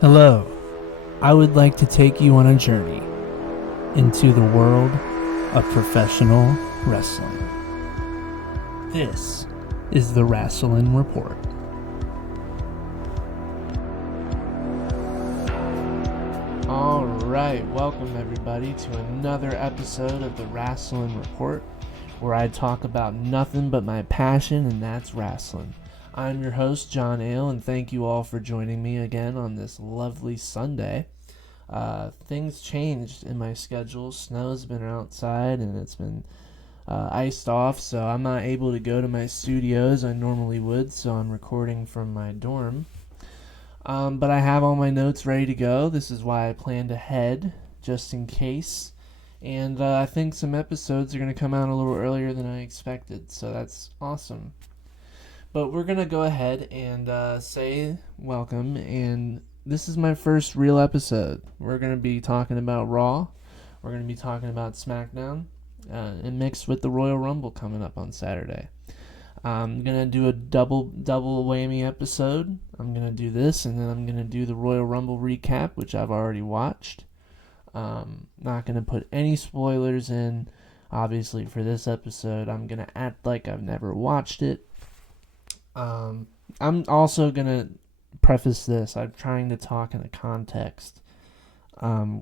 Hello, I would like to take you on a journey into the world of professional wrestling. This is the Rasslin Report. Alright, welcome everybody to another episode of the Rasslin Report, where I talk about nothing but my passion, and that's wrestling. I'm your host, John Ale, and thank you all for joining me again on this lovely Sunday. Things changed in my schedule. Snow's been outside, and it's been iced off, so I'm not able to go to my studio as I normally would, so I'm recording from my dorm. But I have all my notes ready to go. This is why I planned ahead, just in case. And I think some episodes are going to come out a little earlier than I expected, so that's awesome. But we're going to go ahead and say welcome, and this is my first real episode. We're going to be talking about Raw, we're going to be talking about SmackDown, and mixed with the Royal Rumble coming up on Saturday. I'm going to do a double whammy episode. I'm going to do this, and then I'm going to do the Royal Rumble recap, which I've already watched. Not going to put any spoilers in, obviously, for this episode. I'm going to act like I've never watched it. I'm also going to preface this. I'm trying to talk in a context,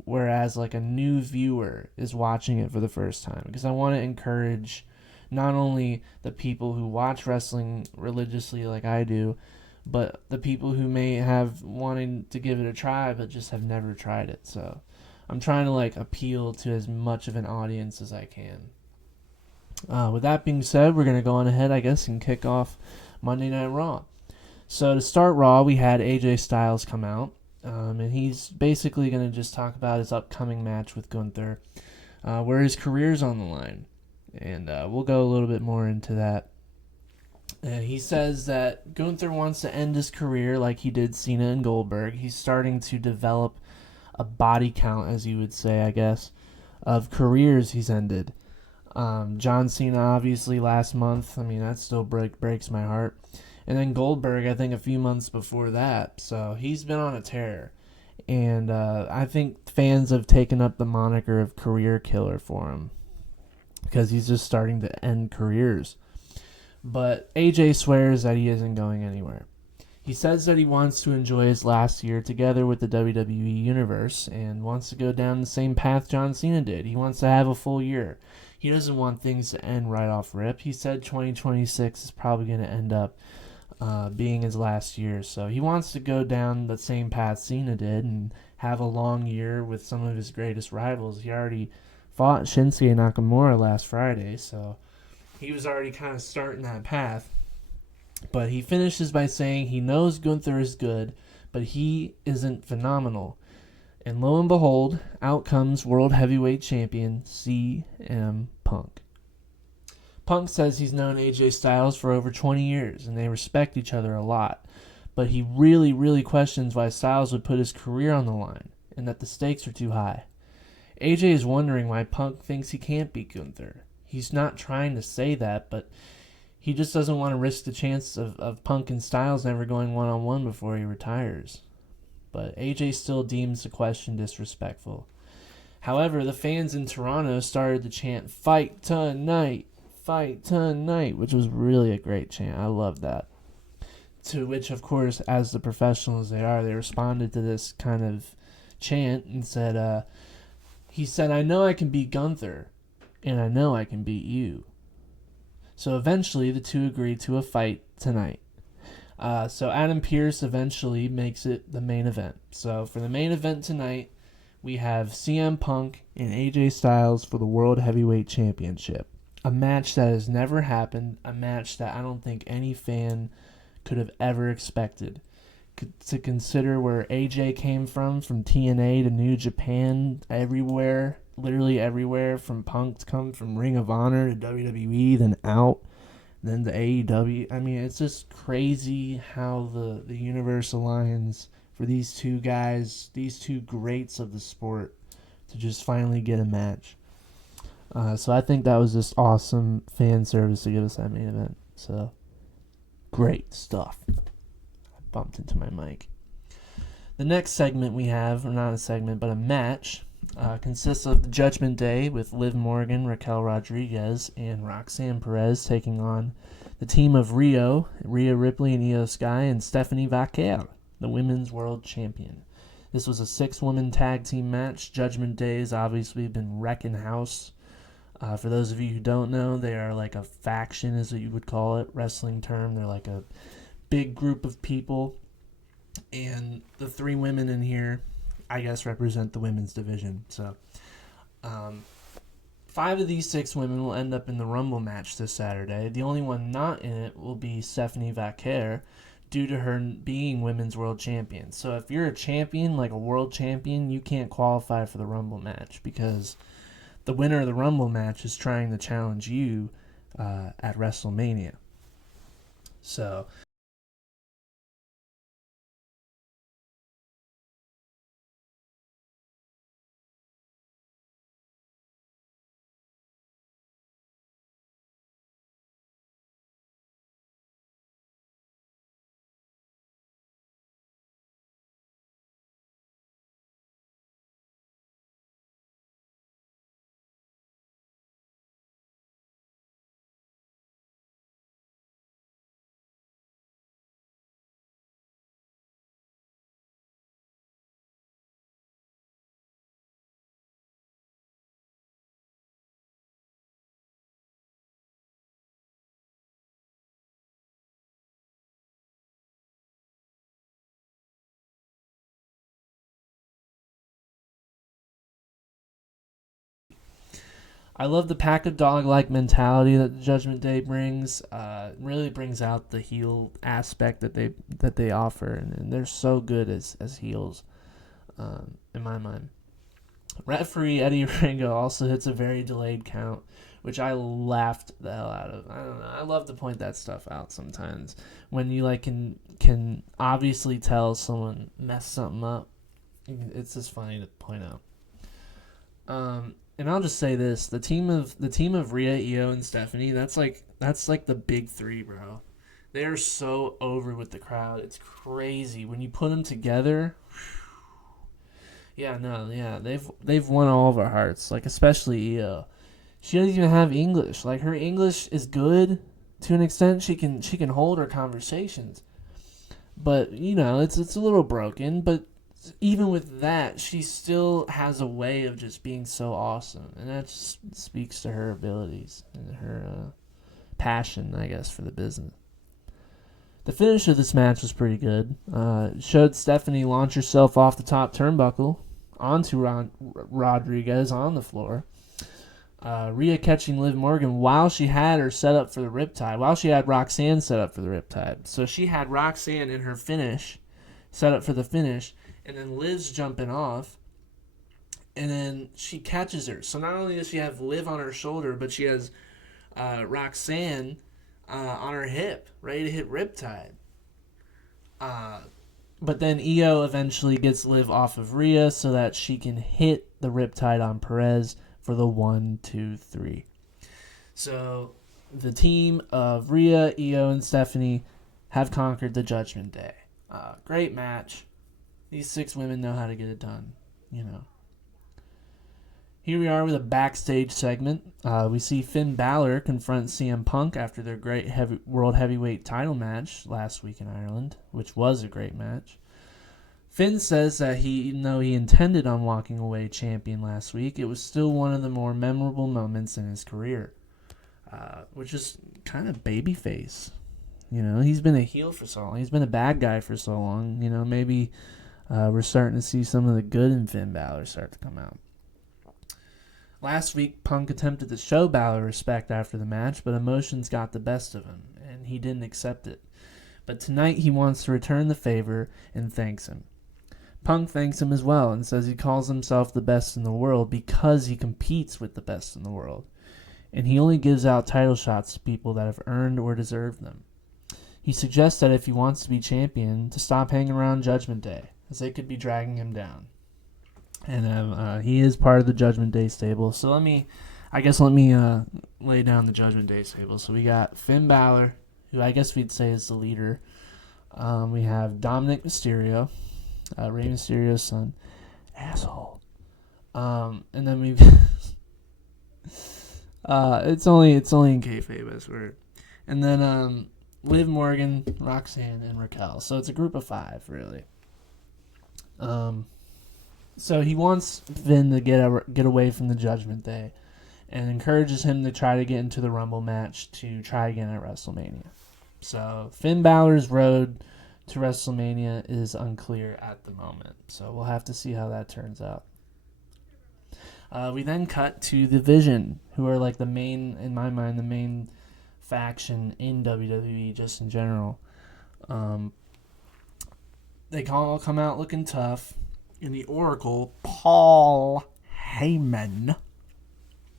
whereas like a new viewer is watching it for the first time, because I want to encourage not only the people who watch wrestling religiously like I do, but the people who may have wanted to give it a try but just have never tried it. So I'm trying to like appeal to as much of an audience as I can. With that being said, we're going to go on ahead, I guess, and kick off Monday Night Raw. So to start Raw, we had AJ Styles come out, and he's basically going to just talk about his upcoming match with Gunther, where his career's on the line. And we'll go a little bit more into that. He says that Gunther wants to end his career like he did Cena and Goldberg. He's starting to develop a body count, as you would say, I guess, of careers he's ended. John Cena, obviously, last month. I mean, that still breaks my heart. And then Goldberg, I think, a few months before that. So he's been on a tear. And I think fans have taken up the moniker of career killer for him, because he's just starting to end careers. But AJ swears that he isn't going anywhere. He says that he wants to enjoy his last year together with the WWE Universe and wants to go down the same path John Cena did. He wants to have a full year. He doesn't want things to end right off rip. He said 2026 is probably going to end up being his last year. So he wants to go down the same path Cena did and have a long year with some of his greatest rivals. He already fought Shinsuke Nakamura last Friday, so he was already kind of starting that path. But he finishes by saying he knows Gunther is good, but he isn't phenomenal. And lo and behold, out comes World Heavyweight Champion CM Punk. Punk says he's known AJ Styles for over 20 years, and they respect each other a lot. But he really, really questions why Styles would put his career on the line, and that the stakes are too high. AJ is wondering why Punk thinks he can't beat Gunther. He's not trying to say that, but he just doesn't want to risk the chance of Punk and Styles never going one-on-one before he retires. But AJ still deems the question disrespectful. However, the fans in Toronto started to chant, "Fight tonight, fight tonight," which was really a great chant. I love that. To which, of course, as the professionals they are, they responded to this kind of chant and said, he said, "I know I can beat Gunther, and I know I can beat you." So eventually, the two agreed to a fight tonight. So Adam Pearce eventually makes it the main event. So for the main event tonight, we have CM Punk and AJ Styles for the World Heavyweight Championship. A match that has never happened, a match that I don't think any fan could have ever expected. To consider where AJ came from TNA to New Japan, everywhere, literally everywhere, from Punk to come from Ring of Honor to WWE, then out, then the AEW. I mean, it's just crazy how the universe aligns for these two guys, these two greats of the sport, to just finally get a match. So I think that was just awesome fan service to give us that main event. So, great stuff. I bumped into my mic. The next segment we have, or not a segment, but a match, consists of the Judgment Day with Liv Morgan, Raquel Rodriguez, and Roxanne Perez taking on the team of Rhea Ripley, and Io Sky, and Stephanie Vaquer, the Women's World Champion. This was a 6-woman tag team match. Judgment Day has obviously been wrecking house. For those of you who don't know, they are like a faction, is what you would call it, wrestling term. They're like a big group of people. And the 3 women in here, I guess, represent the women's division. So, 5 of these 6 women will end up in the Rumble match this Saturday. The only one not in it will be Stephanie Vaquer, due to her being Women's World Champion. So if you're a champion, like a world champion, you can't qualify for the Rumble match because the winner of the Rumble match is trying to challenge you at WrestleMania. So I love the pack of dog-like mentality that the Judgment Day brings. It really brings out the heel aspect that they offer, and they're so good as heels, in my mind. Referee Eddie Ringo also hits a very delayed count, which I laughed the hell out of. I don't know. I love to point that stuff out sometimes when you like can obviously tell someone messed something up. It's just funny to point out. And I'll just say this: the team of Rhea, Io, and Stephanie. That's like the big 3, bro. They are so over with the crowd. It's crazy when you put them together. They've won all of our hearts. Like especially Io. She doesn't even have English. Like her English is good to an extent. She can hold her conversations, but it's a little broken. But even with that, she still has a way of just being so awesome, and that just speaks to her abilities and her passion, I guess, for the business. The finish of this match was pretty good. It showed Stephanie launch herself off the top turnbuckle onto Rodriguez on the floor. Rhea catching Liv Morgan while she had her set up for the Riptide, while she had Roxanne set up for the Riptide. So she had Roxanne in her finish, set up for the finish, and then Liv's jumping off, and then she catches her. So not only does she have Liv on her shoulder, but she has Roxanne on her hip, ready to hit Riptide. But then Io eventually gets Liv off of Rhea so that she can hit the Riptide on Perez for the 1, 2, 3. So the team of Rhea, Io, and Stephanie have conquered the Judgment Day. Great match. These 6 women know how to get it done, Here we are with a backstage segment. We see Finn Bálor confront CM Punk after their great World Heavyweight title match last week in Ireland, which was a great match. Finn says that even though he intended on walking away champion last week, it was still one of the more memorable moments in his career, which is kind of babyface. He's been a heel for so long. He's been a bad guy for so long. Maybe we're starting to see some of the good in Finn Bálor start to come out. Last week, Punk attempted to show Bálor respect after the match, but emotions got the best of him, and he didn't accept it. But tonight, he wants to return the favor and thanks him. Punk thanks him as well and says he calls himself the best in the world because he competes with the best in the world, and he only gives out title shots to people that have earned or deserved them. He suggests that if he wants to be champion, to stop hanging around Judgment Day, as they could be dragging him down. And he is part of the Judgment Day stable. So let me lay down the Judgment Day stable. So we got Finn Bálor, who I guess we'd say is the leader. We have Dominic Mysterio. Rey Mysterio's son. Asshole. And then we've it's only in kayfabe, I swear. And then Liv Morgan, Roxanne, and Raquel. So it's a group of 5, really. So he wants Finn to get away from the Judgment Day, and encourages him to try to get into the Rumble match to try again at WrestleMania. So Finn Balor's road to WrestleMania is unclear at the moment. So we'll have to see how that turns out. We then cut to the Vision, who are like in my mind, the main faction in WWE just in general. They all come out looking tough. And the Oracle, Paul Heyman,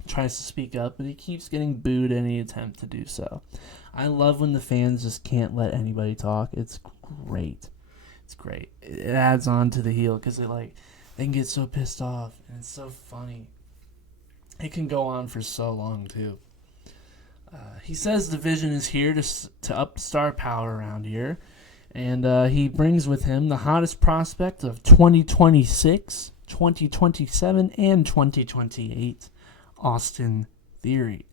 tries to speak up, but he keeps getting booed any attempt to do so. I love when the fans just can't let anybody talk. It's great. It's great. It adds on to the heel because they can get so pissed off, and it's so funny. It can go on for so long, too. He says the Vision is here to up star power around here. And he brings with him the hottest prospect of 2026, 2027, and 2028, Austin Theory.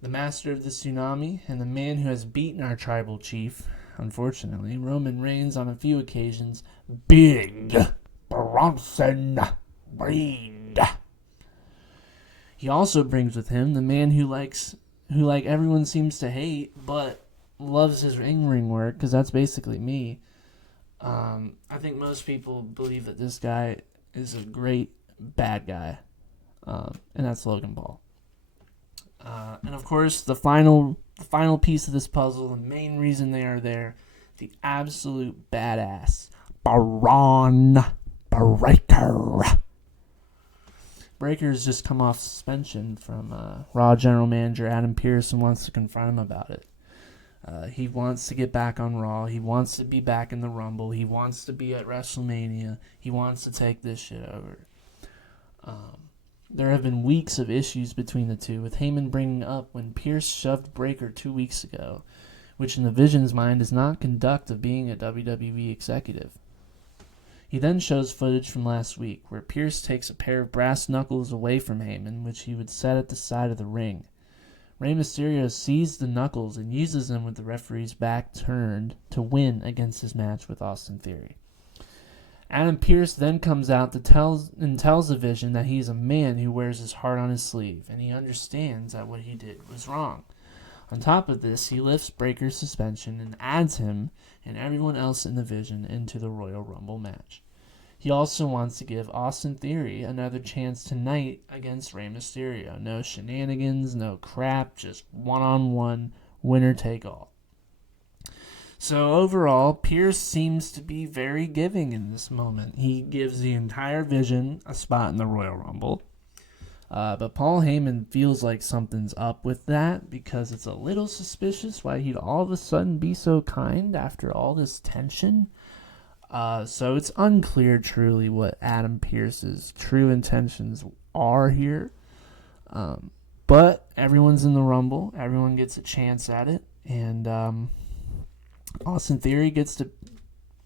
The master of the tsunami and the man who has beaten our tribal chief, unfortunately, Roman Reigns on a few occasions, Big Bronson Reed. He also brings with him the man who everyone seems to hate, but loves his ring work, because that's basically me. I think most people believe that this guy is a great bad guy, and that's Logan Paul. And of course, the final piece of this puzzle, the main reason they are there, the absolute badass, Braun Breaker. Breaker's just come off suspension from Raw General Manager Adam Pearce and wants to confront him about it. He wants to get back on Raw. He wants to be back in the Rumble. He wants to be at WrestleMania. He wants to take this shit over. There have been weeks of issues between the two, with Heyman bringing up when Pearce shoved Breaker 2 weeks ago, which in the Vision's mind is not conduct of being a WWE executive. He then shows footage from last week, where Pearce takes a pair of brass knuckles away from Heyman, which he would set at the side of the ring. Rey Mysterio sees the knuckles and uses them with the referee's back turned to win against his match with Austin Theory. Adam Pearce then comes out tells the Vision that he's a man who wears his heart on his sleeve, and he understands that what he did was wrong. On top of this, he lifts Breaker's suspension and adds him and everyone else in the Vision into the Royal Rumble match. He also wants to give Austin Theory another chance tonight against Rey Mysterio. No shenanigans, no crap, just one-on-one, winner take all. So overall, Pearce seems to be very giving in this moment. He gives the entire Vision a spot in the Royal Rumble. But Paul Heyman feels like something's up with that, because it's a little suspicious why he'd all of a sudden be so kind after all this tension. So it's unclear truly what Adam Pearce's true intentions are here. But everyone's in the Rumble. Everyone gets a chance at it. And Austin Theory gets the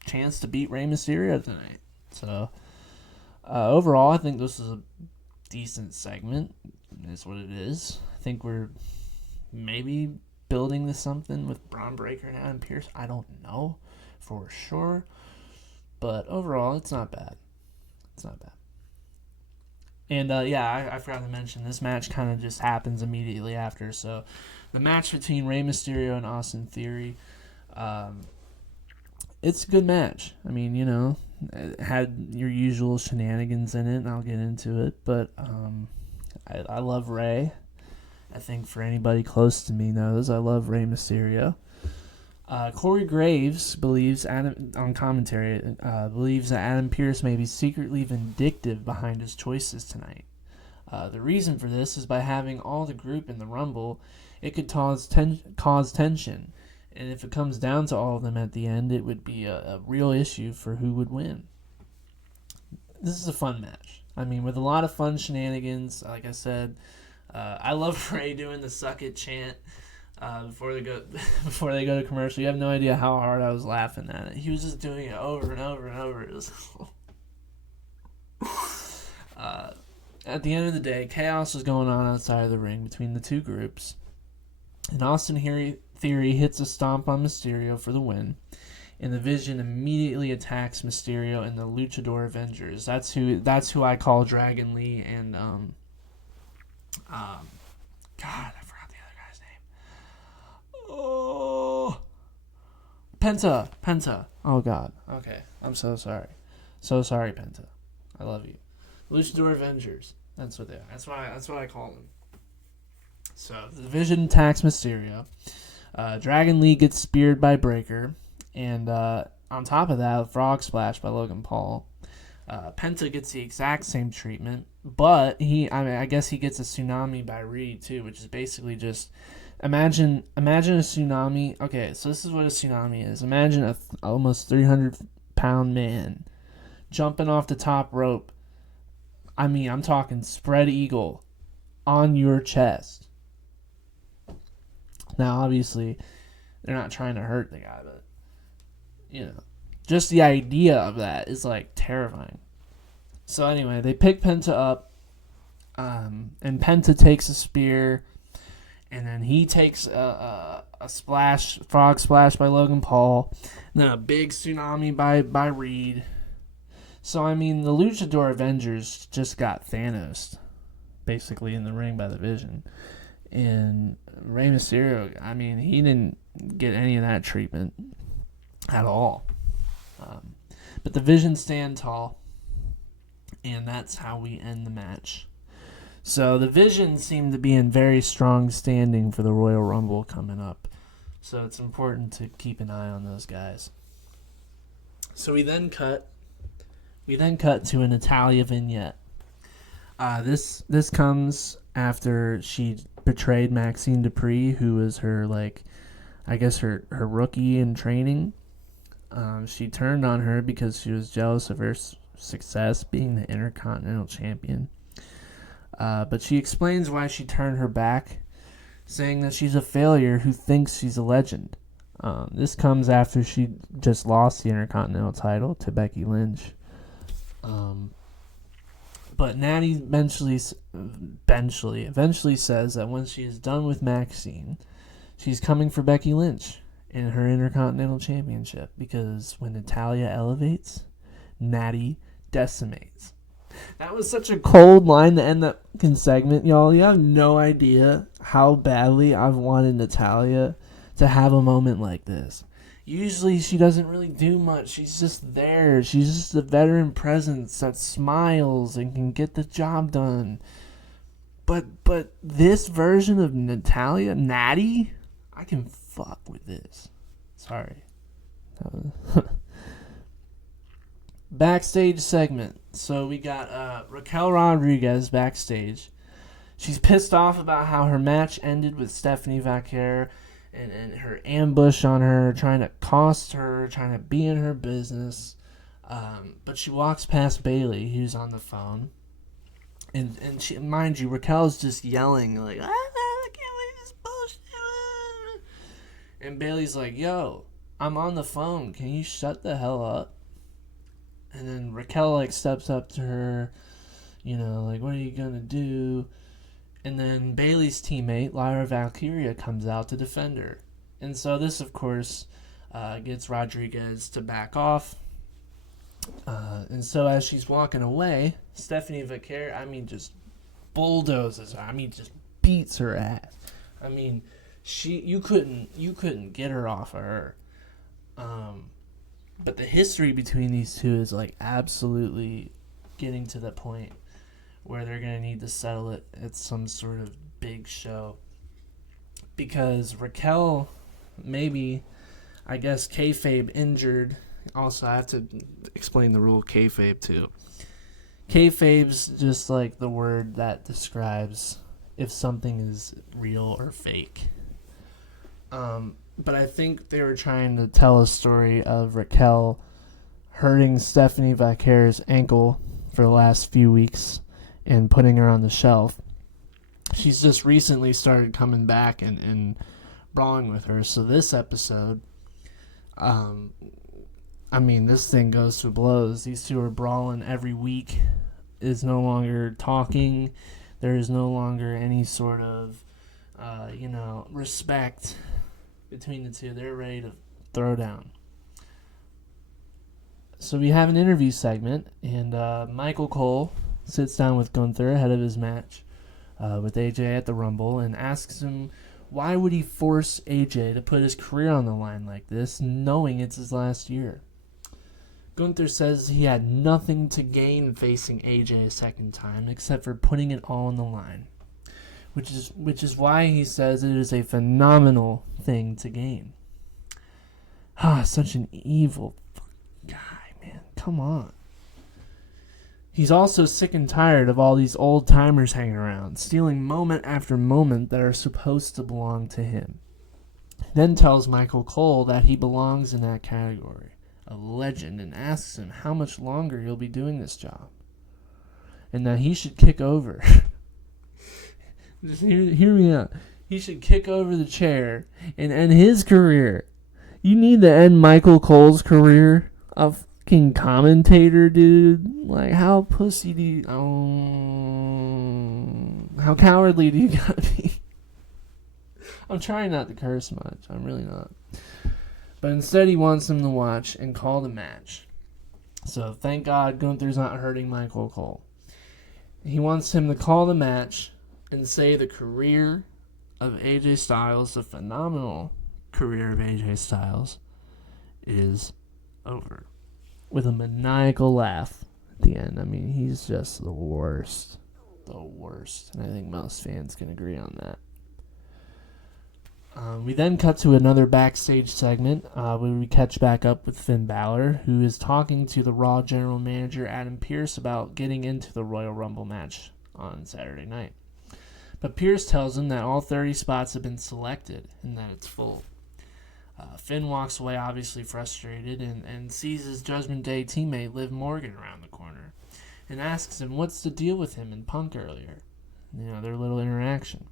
chance to beat Rey Mysterio tonight. So overall, I think this is a decent segment. Is what it is. I think we're maybe building to something with Braun Breaker and Adam Pearce. I don't know for sure. But overall, it's not bad. It's not bad. And I forgot to mention, this match kind of just happens immediately after. So the match between Rey Mysterio and Austin Theory, it's a good match. I mean, it had your usual shenanigans in it, and I'll get into it. But I love Rey. I think for anybody close to me knows I love Rey Mysterio. Corey Graves believes on commentary believes that Adam Pearce may be secretly vindictive behind his choices tonight. The reason for this is by having all the group in the Rumble, it could cause tension, and if it comes down to all of them at the end, it would be a real issue for who would win. This is a fun match. I mean, with a lot of fun shenanigans. Like I said, I love Rey doing the "suck it" chant. before they go before they go to commercial. You have no idea how hard I was laughing at it. He was just doing it over and over and over. It was at the end of the day, chaos was going on outside of the ring between the two groups. And Austin Theory hits a stomp on Mysterio for the win. And the Vision immediately attacks Mysterio and the Luchador Avengers. That's who I call Dragon Lee and God, I forgot the other guy's name. Oh, Penta. Oh God. Okay, I'm so sorry. So sorry, Penta. I love you. Luchador Avengers. That's what they are. That's what I call them. So the Vision attacks Mysterio. Dragon Lee gets speared by Breaker. And on top of that, Frog Splash by Logan Paul. Penta gets the exact same treatment, but I guess he gets a tsunami by Reed too, which is basically just imagine a tsunami. Okay, so this is what a tsunami is. Imagine a almost 300-pound man jumping off the top rope. I'm talking spread eagle on your chest. Now, obviously, they're not trying to hurt the guy, but just the idea of that is like terrifying. So anyway, they pick Penta up, and Penta takes a spear, and then he takes a frog splash by Logan Paul, and then a big tsunami by Reed. So the Luchador Avengers just got Thanos basically in the ring by the Vision, and Rey Mysterio, he didn't get any of that treatment at all. But the Vision stand tall, and that's how we end the match. So the Vision seem to be in very strong standing for the Royal Rumble coming up. So it's important to keep an eye on those guys. So we then cut to a Natalya vignette. This comes after she betrayed Maxine Dupree, who was her her rookie in training. She turned on her because she was jealous of her success being the Intercontinental Champion. But she explains why she turned her back, saying that she's a failure who thinks she's a legend. This comes after she just lost the Intercontinental title to Becky Lynch. But Natty eventually says that when she is done with Maxine, she's coming for Becky Lynch in her Intercontinental Championship, because when Natalya elevates, Natty decimates. That was such a cold line to end that segment, y'all. You have no idea how badly I've wanted Natalya to have a moment like this. Usually she doesn't really do much. She's just there. She's just a veteran presence that smiles and can get the job done. But this version of Natalya, Natty, I can fuck with this. Sorry. Backstage segment. So we got Raquel Rodriguez backstage. She's pissed off about how her match ended with Stephanie Vaquer and her ambush on her, trying to cost her, trying to be in her business. But she walks past Bayley, who's on the phone. And she, mind you, Raquel's just yelling, like, I can't believe this bullshit. And Bayley's like, yo, I'm on the phone. Can you shut the hell up? And then Raquel, steps up to her, what are you going to do? And then Bayley's teammate, Lyra Valkyria, comes out to defend her. And so this, of course, gets Rodriguez to back off. And so as she's walking away, Stephanie Vaquer, just bulldozes her. Just beats her ass. You couldn't get her off of her. But the history between these two is absolutely getting to the point where they're going to need to settle it at some sort of big show. Because Raquel, maybe, I guess, kayfabe injured. Also, I have to explain the rule kayfabe too. Kayfabe's just the word that describes if something is real or fake. But I think they were trying to tell a story of Raquel hurting Stephanie Vaquer's ankle for the last few weeks and putting her on the shelf. She's just recently started coming back and brawling with her. So this episode, this thing goes to blows. These two are brawling every week. Is no longer talking. There is no longer any sort of, respect between the two. They're ready to throw down. So we have an interview segment, and Michael Cole sits down with Gunther ahead of his match with AJ at the Rumble and asks him why would he force AJ to put his career on the line like this, knowing it's his last year. Gunther says he had nothing to gain facing AJ a second time except for putting it all on the line, which is why he says it is a phenomenal thing to gain. Such an evil guy. Come on. He's also sick and tired of all these old timers hanging around, stealing moment after moment that are supposed to belong to him. He then tells Michael Cole that he belongs in that category, a legend, and asks him how much longer he'll be doing this job, and that he should kick over. Just hear me out. He should kick over the chair and end his career. You need to end Michael Cole's career? A fucking commentator, dude. Like, how pussy do you... how cowardly do you gotta be? I'm trying not to curse much. I'm really not. But instead he wants him to watch and call the match. So thank God Gunther's not hurting Michael Cole. He wants him to call the match and say the career of AJ Styles, the phenomenal career of AJ Styles, is over. With a maniacal laugh at the end. He's just the worst. The worst. And I think most fans can agree on that. We then cut to another backstage segment where we catch back up with Finn Bálor, who is talking to the Raw general manager Adam Pearce about getting into the Royal Rumble match on Saturday night. But Pearce tells him that all 30 spots have been selected and that it's full. Finn walks away obviously frustrated and sees his Judgment Day teammate Liv Morgan around the corner and asks him what's the deal with him and Punk earlier. Their little interaction.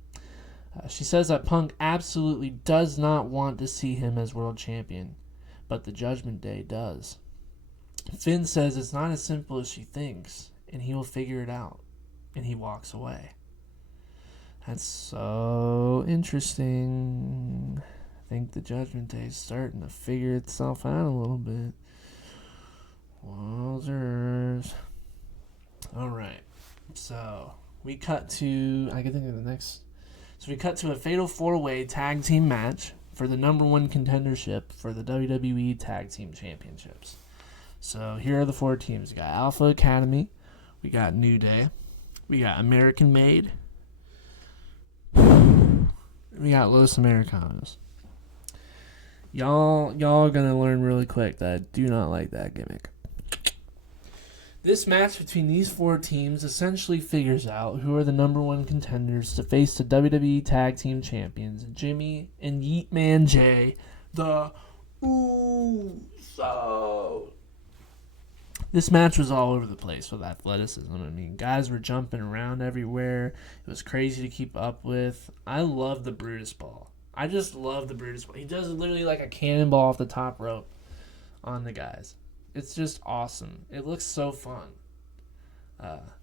She says that Punk absolutely does not want to see him as world champion, but the Judgment Day does. Finn says it's not as simple as she thinks, and he will figure it out, and he walks away. That's so interesting. I think the Judgment Day is starting to figure itself out a little bit. Wowzers. Alright, so we cut to, I can think of the next. So we cut to a fatal 4-way tag team match for the number one contendership for the WWE Tag Team Championships. So here are the 4 teams. We got Alpha Academy, we got New Day, we got American Made, we got Los Americanos. Y'all are gonna learn really quick that I do not like that gimmick. This match between these 4 teams essentially figures out who are the number one contenders to face the WWE Tag Team Champions, Jimmy and Yeet Man Jay, the Uso. This match was all over the place with athleticism. Guys were jumping around everywhere. It was crazy to keep up with. I love the Brutus Ball. I just love the Brutus Ball. He does literally like a cannonball off the top rope on the guys. It's just awesome. It looks so fun.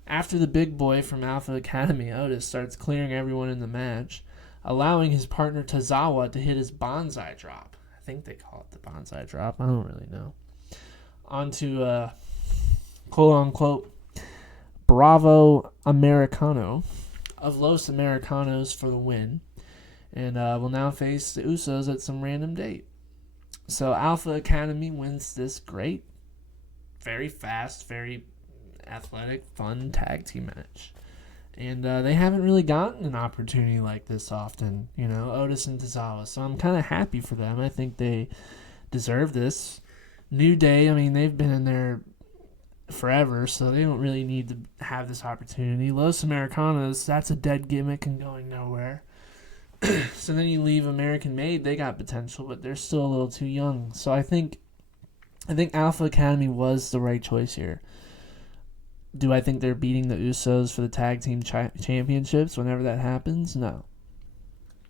After the big boy from Alpha Academy, Otis, starts clearing everyone in the match, allowing his partner Tozawa to hit his bonsai drop. I think they call it the bonsai drop. I don't really know. Onto, quote-unquote, Bravo Americano of Los Americanos for the win. And will now face the Usos at some random date. So Alpha Academy wins this great, very fast, very athletic, fun tag team match. And they haven't really gotten an opportunity like this often, Otis and Tozawa. So I'm kind of happy for them. I think they deserve this. New Day, they've been in there forever, so they don't really need to have this opportunity. Los Americanos, that's a dead gimmick and going nowhere. So then you leave American Made, they got potential, but they're still a little too young. So I think Alpha Academy was the right choice here. Do I think they're beating the Usos for the tag team championships whenever that happens? No.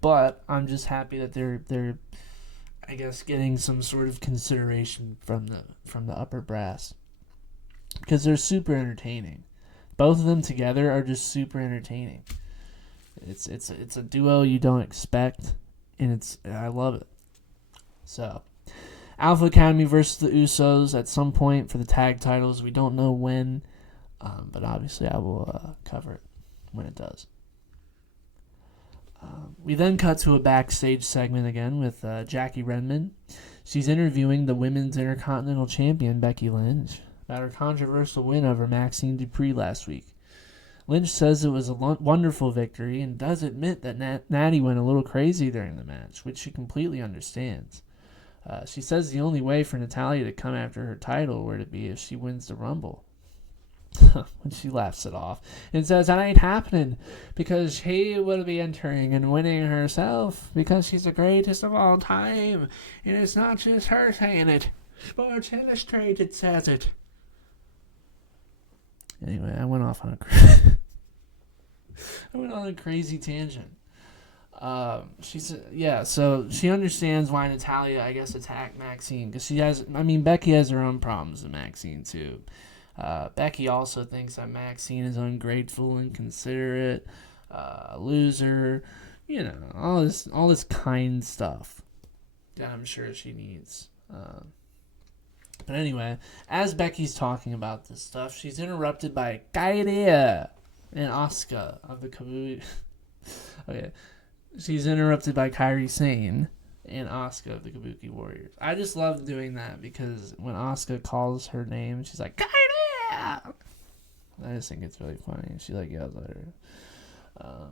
But I'm just happy that they're I guess getting some sort of consideration from the upper brass, because they're super entertaining. Both of them together are just super entertaining. It's a duo you don't expect, and I love it. So, Alpha Academy versus the Usos at some point for the tag titles. We don't know when, but obviously I will cover it when it does. We then cut to a backstage segment again with Jackie Redmond. She's interviewing the Women's Intercontinental Champion, Becky Lynch, about her controversial win over Maxine Dupree last week. Lynch says it was a wonderful victory and does admit that Natty went a little crazy during the match, which she completely understands. She says the only way for Natalya to come after her title were to be if she wins the Rumble. When she laughs it off and says that ain't happening because she will be entering and winning herself because she's the greatest of all time, and it's not just her saying it. Sports Illustrated says it. Anyway, I went off on a crazy tangent. So she understands why Natalya, I guess, attacked Maxine, because Becky has her own problems with Maxine too. Becky also thinks that Maxine is ungrateful, inconsiderate, loser, all this kind stuff that I'm sure she needs. But anyway, as Becky's talking about this stuff, she's interrupted by Kairi and Asuka of the Kabuki. Okay, she's interrupted by Kairi Sane and Asuka of the Kabuki Warriors. I just love doing that because when Asuka calls her name, she's like, Kairi! I just think it's really funny. She yells at her.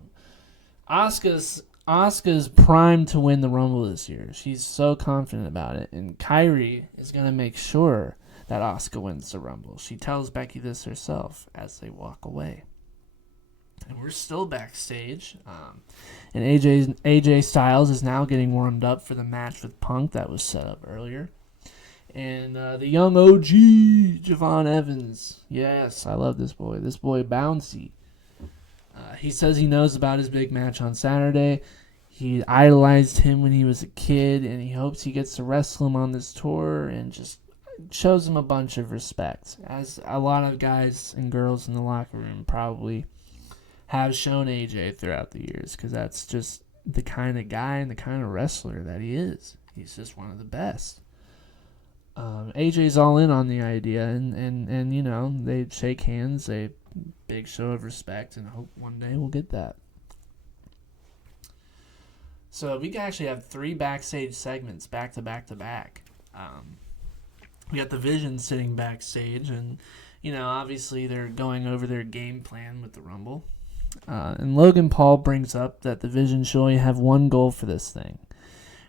Asuka's primed to win the Rumble this year. She's so confident about it, and Kairi is going to make sure that Asuka wins the Rumble. She tells Becky this herself as they walk away. And we're still backstage. And AJ Styles is now getting warmed up for the match with Punk that was set up earlier. And the young OG, Javon Evans. Yes, I love this boy. This boy bouncy. He says he knows about his big match on Saturday. He idolized him when he was a kid, and he hopes he gets to wrestle him on this tour and just shows him a bunch of respect. As a lot of guys and girls in the locker room probably have shown AJ throughout the years, because that's just the kind of guy and the kind of wrestler that he is. He's just one of the best. AJ's all in on the idea, and they shake hands, a big show of respect, and hope one day we'll get that. So we actually have 3 backstage segments back to back to back. We got the Vision sitting backstage, and obviously they're going over their game plan with the Rumble. And Logan Paul brings up that the Vision should only have one goal for this thing,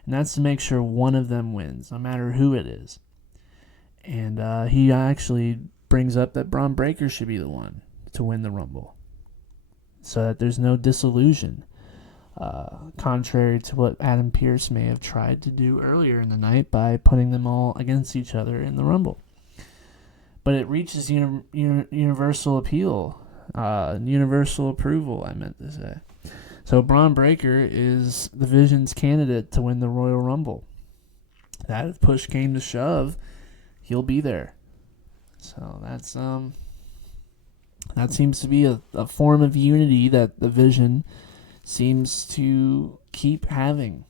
and that's to make sure one of them wins, no matter who it is. And he actually brings up that Braun Breaker should be the one to win the Rumble, so that there's no disillusion, contrary to what Adam Pearce may have tried to do earlier in the night by putting them all against each other in the Rumble. But it reaches universal appeal, universal approval, I meant to say. So Braun Breaker is the Vision's candidate to win the Royal Rumble. That if push came to shove, he'll be there. So that seems to be a form of unity that the Vision seems to keep having.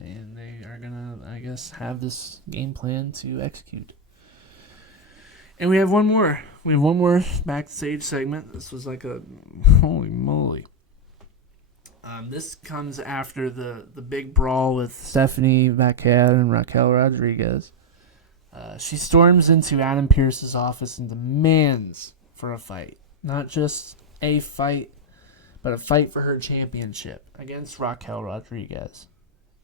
And they are going to, I guess, have this game plan to execute. And we have one more. We have one more backstage segment. This was like a holy moly. This comes after the big brawl with Stephanie Vaquer and Raquel Rodriguez. She storms into Adam Pearce's office and demands for a fight. Not just a fight, but a fight for her championship against Raquel Rodriguez.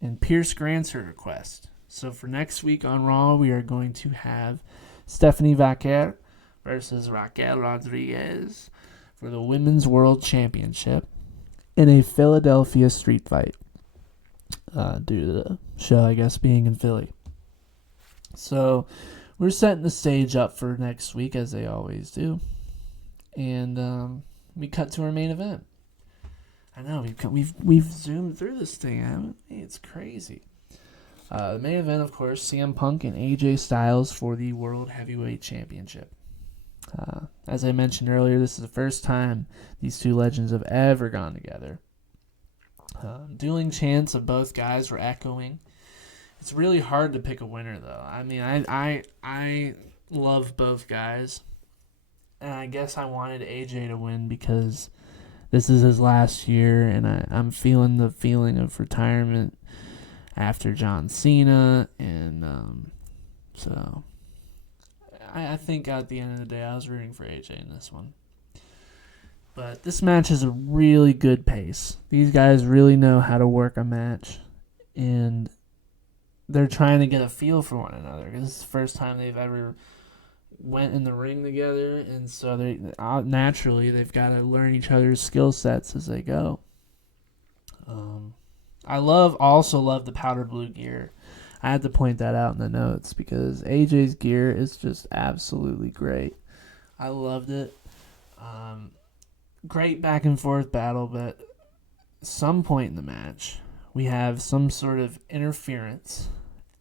And Pearce grants her request. So for next week on Raw, we are going to have Stephanie Vaquer versus Raquel Rodriguez for the Women's World Championship in a Philadelphia street fight, due to the show, I guess, being in Philly. So we're setting the stage up for next week, as they always do. And we cut to our main event. I know we've zoomed through this thing, haven't we? It's crazy. The main event, of course, CM Punk and AJ Styles for the World Heavyweight Championship. As I mentioned earlier, this is the first time these two legends have ever gone together. Dueling chants of both guys were echoing. It's really hard to pick a winner, though. I mean, I love both guys, and I guess I wanted AJ to win because this is his last year, and I'm feeling the feeling of retirement after John Cena, and so I think at the end of the day I was rooting for AJ in this one. But this match is a really good pace. These guys really know how to work a match, and they're trying to get a feel for one another. This is the first time they've ever went in the ring together, and so they naturally they've got to learn each other's skill sets as they go. I also love the powder blue gear. I had to point that out in the notes because AJ's gear is just absolutely great. I loved it. Great back and forth battle, but at some point in the match, we have some sort of interference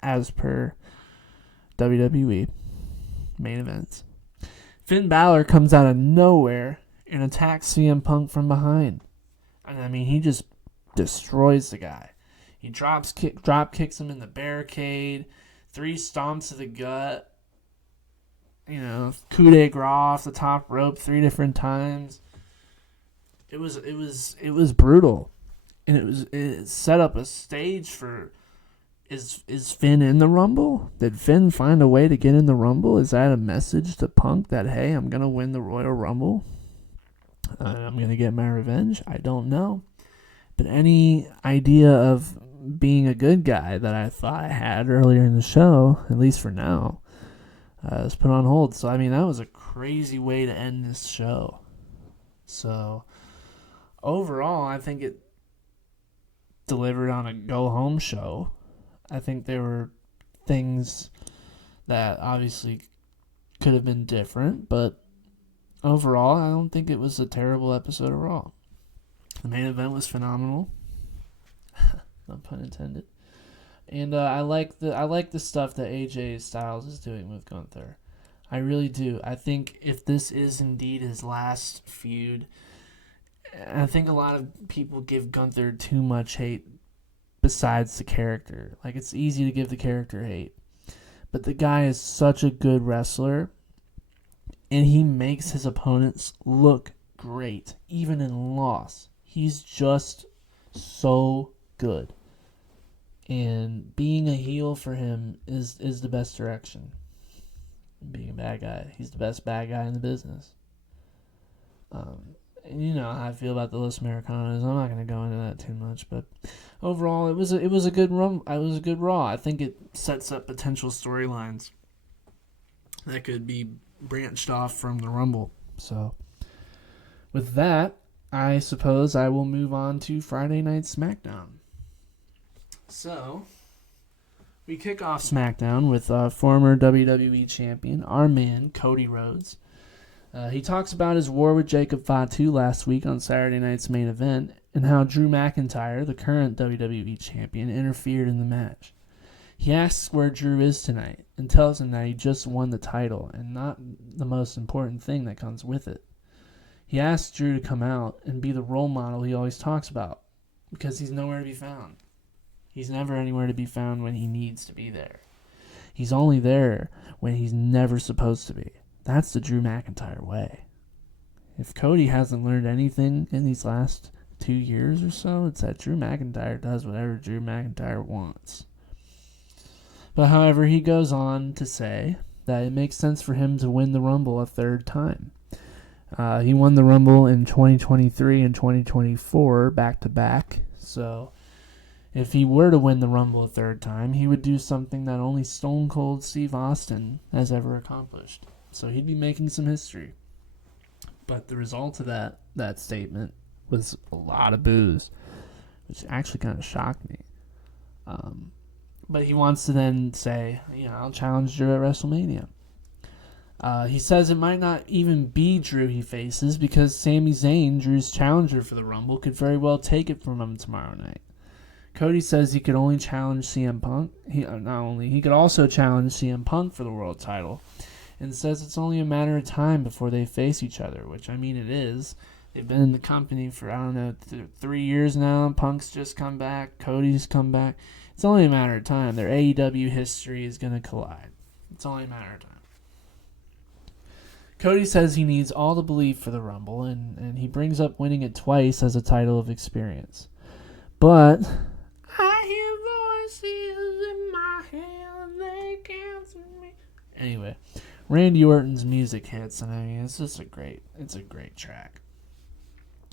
as per WWE main events. Finn Bálor comes out of nowhere and attacks CM Punk from behind. And I mean, he just destroys the guy. He drop kicks him in the barricade, 3 stomps to the gut, coup de grace off the top rope 3 different times. It was brutal, and it set up a stage for is Finn in the Rumble? Did Finn find a way to get in the Rumble? Is that a message to Punk that, hey, I'm gonna win the Royal Rumble? I'm gonna get my revenge? I don't know. But any idea of being a good guy that I thought I had earlier in the show, at least for now, is put on hold. So, I mean, that was a crazy way to end this show. So, overall, I think it delivered on a go-home show. I think there were things that obviously could have been different, but overall, I don't think it was a terrible episode of Raw. The main event was phenomenal. No pun intended. And I like the stuff that AJ Styles is doing with Gunther. I really do. I think if this is indeed his last feud, I think a lot of people give Gunther too much hate besides the character. Like, it's easy to give the character hate. But the guy is such a good wrestler, and he makes his opponents look great, even in loss. He's just so good. And being a heel for him is the best direction. Being a bad guy, he's the best bad guy in the business. And you know how I feel about the Los Americanos. I'm not going to go into that too much, but overall, it was a good run. It was a good Raw. I think it sets up potential storylines that could be branched off from the Rumble. So, with that, I suppose I will move on to Friday Night SmackDown. So, we kick off SmackDown with former WWE champion, our man, Cody Rhodes. He talks about his war with Jacob Fatu last week on Saturday night's main event and how Drew McIntyre, the current WWE champion, interfered in the match. He asks where Drew is tonight and tells him that he just won the title and not the most important thing that comes with it. He asks Drew to come out and be the role model he always talks about because he's nowhere to be found. He's never anywhere to be found when he needs to be there. He's only there when he's never supposed to be. That's the Drew McIntyre way. If Cody hasn't learned anything in these last 2 years or so, it's that Drew McIntyre does whatever Drew McIntyre wants. But however, he goes on to say that it makes sense for him to win the Rumble a third time. He won the Rumble in 2023 and 2024 back-to-back. So if he were to win the Rumble a third time, he would do something that only Stone Cold Steve Austin has ever accomplished. So he'd be making some history. But the result of that statement was a lot of boos, which actually kind of shocked me. But he wants to then say, I'll challenge Drew at WrestleMania. He says it might not even be Drew he faces because Sami Zayn, Drew's challenger for the Rumble, could very well take it from him tomorrow night. Cody says he could only challenge CM Punk. He could also challenge CM Punk for the world title, and says it's only a matter of time before they face each other, which, I mean, it is. They've been in the company for, 3 years now. Punk's just come back. Cody's come back. It's only a matter of time. Their AEW history is going to collide. It's only a matter of time. Cody says he needs all the belief for the Rumble, and he brings up winning it twice as a title of experience. But I hear voices in my head, they cancel me. Anyway, Randy Orton's music hits, and I mean, it's a great track.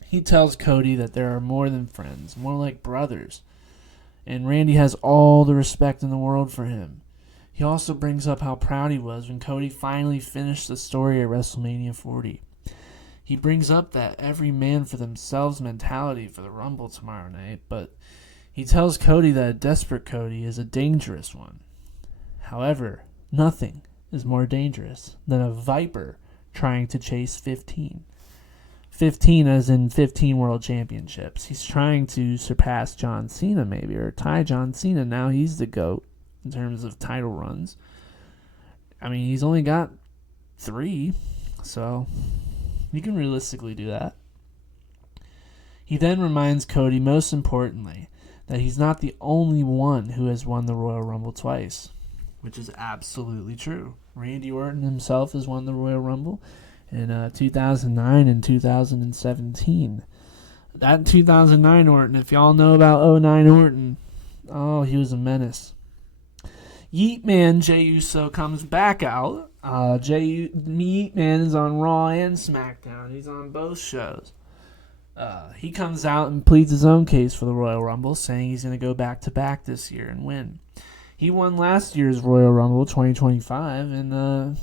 He tells Cody that there are more than friends, more like brothers, and Randy has all the respect in the world for him. He also brings up how proud he was when Cody finally finished the story at WrestleMania 40. He brings up that every man for themselves mentality for the Rumble tomorrow night, but he tells Cody that a desperate Cody is a dangerous one. However, nothing is more dangerous than a viper trying to chase 15. 15 as in 15 world championships. He's trying to surpass John Cena maybe, or tie John Cena. Now he's the GOAT in terms of title runs. I mean, he's only got 3, so you can realistically do that. He then reminds Cody, most importantly, that he's not the only one who has won the Royal Rumble twice, which is absolutely true. Randy Orton himself has won the Royal Rumble in 2009 and 2017. That 2009 Orton, if y'all know about 09 Orton, he was a menace. Yeet Man Jey Uso comes back out. Yeet Man is on Raw and SmackDown. He's on both shows. He comes out and pleads his own case for the Royal Rumble, saying he's going to go back-to-back this year and win. He won last year's Royal Rumble 2025 and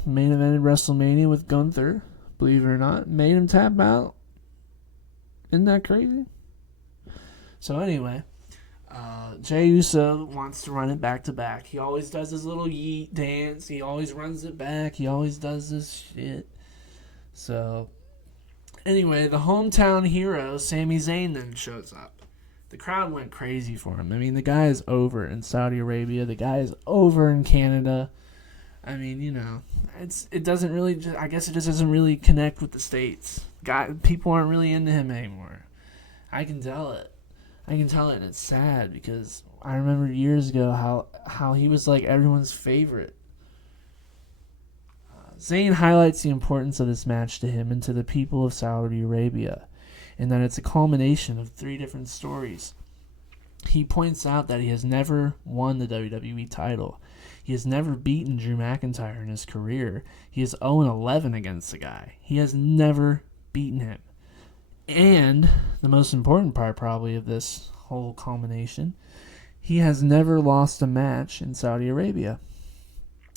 main evented WrestleMania with Gunther, believe it or not. Made him tap out. Isn't that crazy? So anyway, Jey Uso wants to run it back-to-back. He always does his little yeet dance. He always runs it back. He always does this shit. So anyway, the hometown hero, Sami Zayn, then shows up. The crowd went crazy for him. I mean, the guy is over in Saudi Arabia. The guy is over in Canada. I mean, it doesn't really, I guess it just doesn't really connect with the States. People aren't really into him anymore. I can tell it. And it's sad because I remember years ago how he was like everyone's favorite. Zayn highlights the importance of this match to him and to the people of Saudi Arabia, and that it's a culmination of 3 different stories. He points out that he has never won the WWE title. He has never beaten Drew McIntyre in his career. He is 0-11 against the guy. He has never beaten him. And the most important part probably of this whole culmination, he has never lost a match in Saudi Arabia.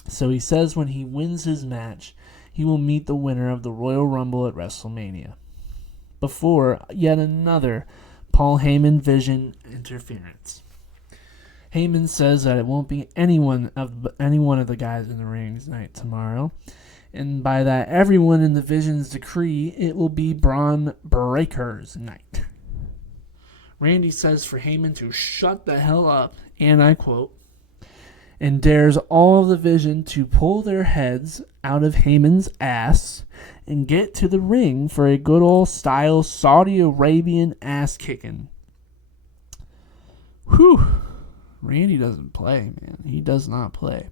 So he says when he wins his match, he will meet the winner of the Royal Rumble at WrestleMania, before yet another Paul Heyman Vision interference. Heyman says that it won't be any one of the guys in the ring tonight tomorrow, and by that everyone in the Vision's decree, it will be Braun Breaker's night. Randy says for Heyman to shut the hell up, and I quote, and dares all of the Vision to pull their heads out of Heyman's ass and get to the ring for a good old style Saudi Arabian ass kicking. Whew. Randy doesn't play, man. He does not play.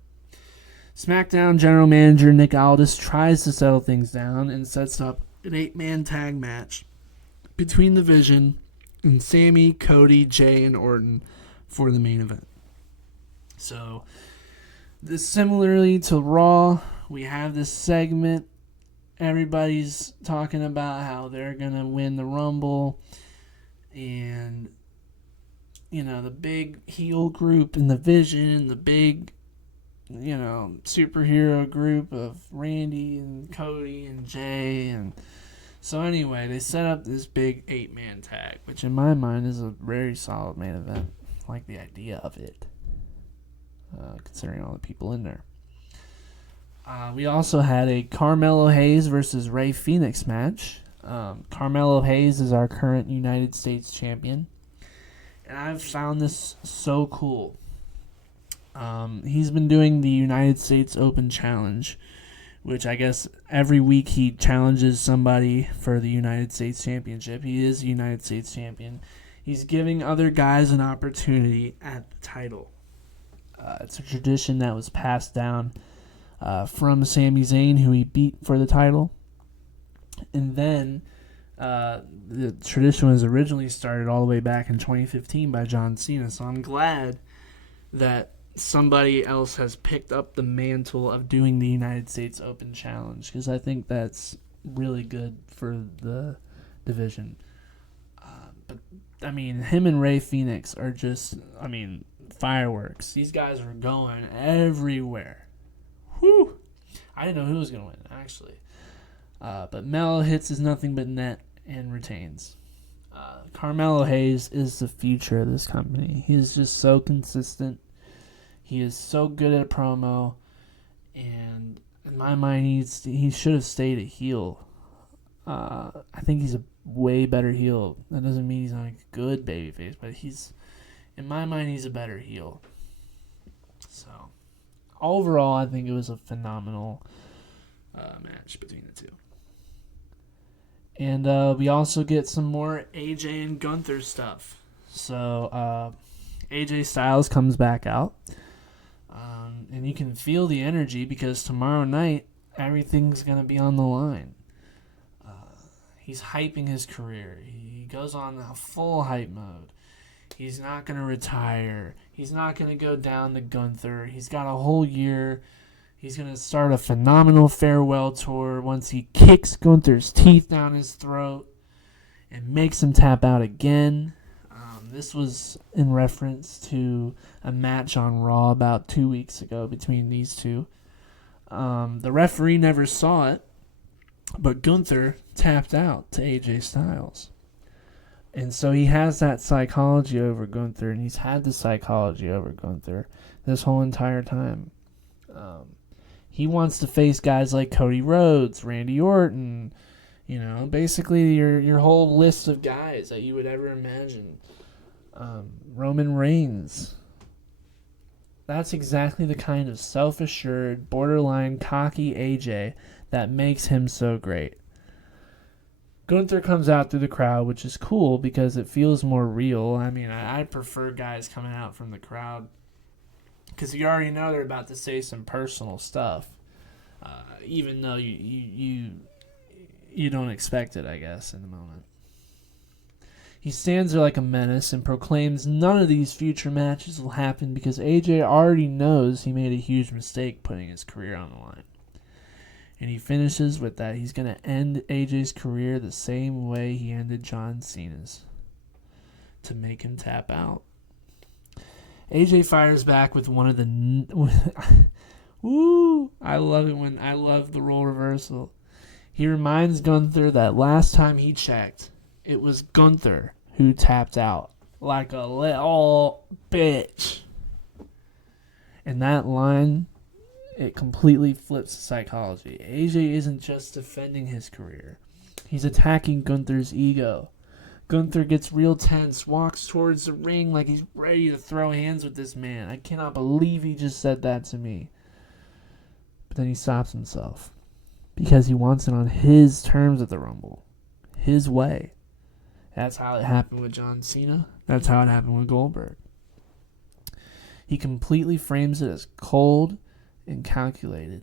SmackDown general manager Nick Aldis tries to settle things down and sets up an 8-man tag match between the Vision and Sami, Cody, Jey, and Orton for the main event. So, this similarly to Raw, we have this segment. Everybody's talking about how they're going to win the Rumble. And, the big heel group in the Vision, the big, superhero group of Randy and Cody and Jey. And so anyway, they set up this big 8-man tag, which in my mind is a very solid main event. I like the idea of it. Considering all the people in there. We also had a Carmelo Hayes versus Rey Fenix match. Carmelo Hayes is our current United States champion. And I've found this so cool. He's been doing the United States Open Challenge, which I guess every week he challenges somebody for the United States Championship. He is the United States champion. He's giving other guys an opportunity at the title. It's a tradition that was passed down from Sami Zayn, who he beat for the title. And then the tradition was originally started all the way back in 2015 by John Cena. So I'm glad that somebody else has picked up the mantle of doing the United States Open Challenge, because I think that's really good for the division. But, I mean, him and Rey Fenix are just, fireworks. These guys are going everywhere. Whew! I didn't know who was going to win, actually. But Melo hits his nothing but net and retains. Carmelo Hayes is the future of this company. He is just so consistent. He is so good at promo. And in my mind, he should have stayed a heel. I think he's a way better heel. That doesn't mean he's not a good babyface, but in my mind, he's a better heel. So, overall, I think it was a phenomenal match between the two. And we also get some more AJ and Gunther stuff. So, AJ Styles comes back out. And you can feel the energy because tomorrow night, everything's going to be on the line. He's hyping his career. He goes on a full hype mode. He's not going to retire. He's not going to go down to Gunther. He's got a whole year. He's going to start a phenomenal farewell tour once he kicks Gunther's teeth down his throat and makes him tap out again. This was in reference to a match on Raw about 2 weeks ago between these two. The referee never saw it, but Gunther tapped out to AJ Styles. And so he has that psychology over Gunther, and he's had the psychology over Gunther this whole entire time. He wants to face guys like Cody Rhodes, Randy Orton, basically your whole list of guys that you would ever imagine. Roman Reigns. That's exactly the kind of self-assured, borderline cocky AJ that makes him so great. Gunther comes out through the crowd, which is cool because it feels more real. I prefer guys coming out from the crowd because you already know they're about to say some personal stuff, even though you don't expect it, I guess, in the moment. He stands there like a menace and proclaims none of these future matches will happen because AJ already knows he made a huge mistake putting his career on the line. And he finishes with that he's going to end AJ's career the same way he ended John Cena's, to make him tap out. AJ fires back with one of the... Woo! I love the role reversal. He reminds Gunther that last time he checked, it was Gunther who tapped out like a little bitch. And that line, it completely flips the psychology. AJ isn't just defending his career. He's attacking Gunther's ego. Gunther gets real tense, walks towards the ring like he's ready to throw hands with this man. I cannot believe he just said that to me. But then he stops himself because he wants it on his terms at the Rumble. His way. That's how it happened with John Cena. That's how it happened with Goldberg. He completely frames it as cold and calculated.